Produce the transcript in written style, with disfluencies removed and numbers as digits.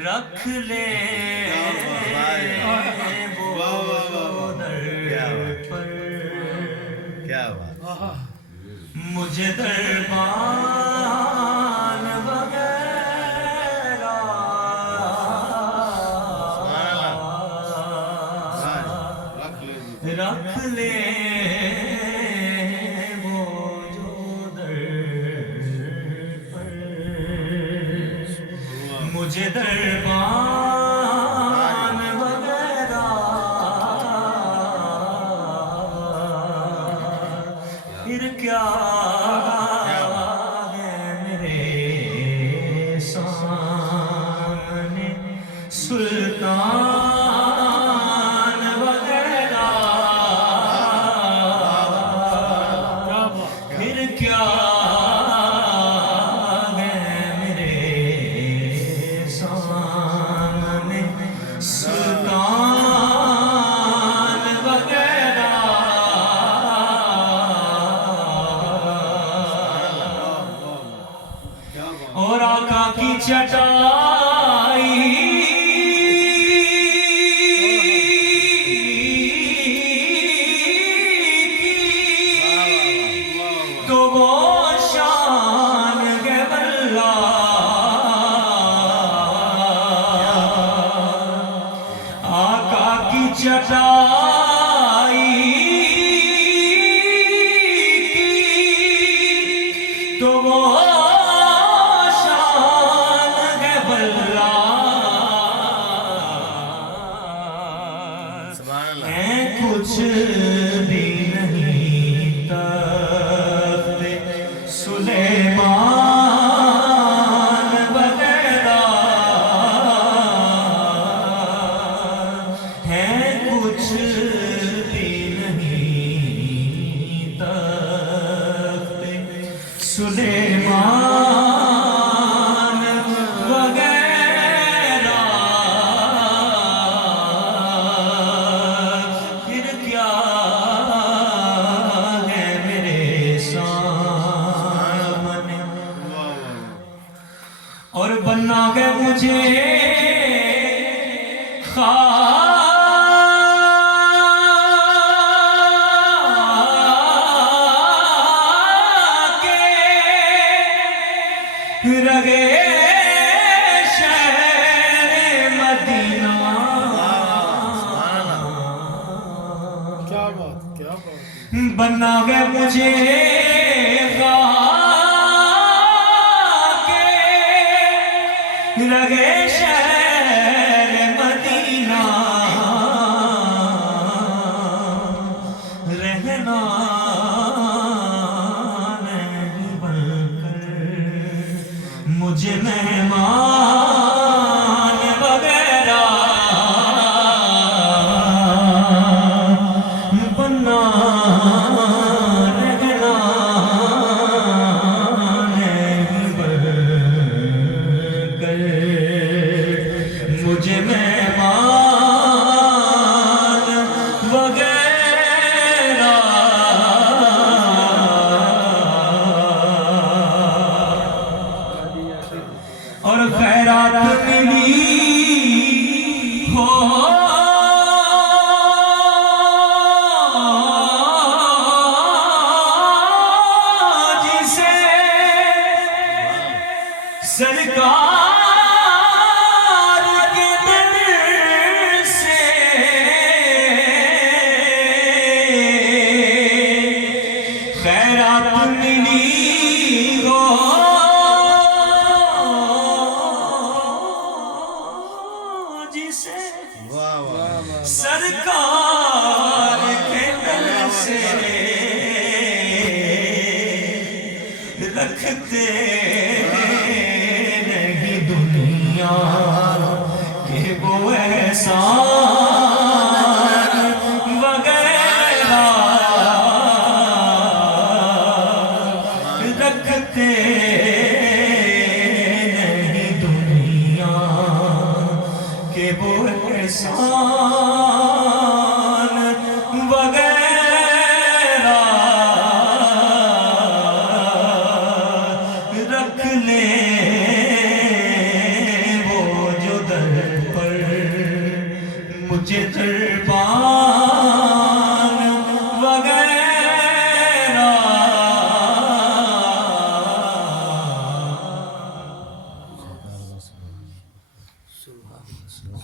رکھ لے وہ در پر مجھے دربان وغیرہ رکھ لے وہ جو در پر مجھے دربان وغیرہ پھر کیا سلطان وغیرہ پھر کیا ہے میرے سامنے سلطان وغیرہ اور آقا کی چٹائی چٹائی تو وہ شان ہے بلّہ ہے کچھ بھی نہیں تخت سلیمان وغیرہ ہے کچھ بھی نہیں تخت سلیمان وغیرہ پھر کیا ہے میرے سامنے اور بننا ہے مجھے رگے شہر مدینہ کیا بات بننا ہے مجھے رگے شہر مدینہ رہنا مجھے مہمان وغیرہ بننا رہنا نہیں بن کر مجھے مہمان وغیرہ اور خیرات ملی ہو جسے سرکار کے در سے خیرات ملی ہو سرکار کے در سے رکھتے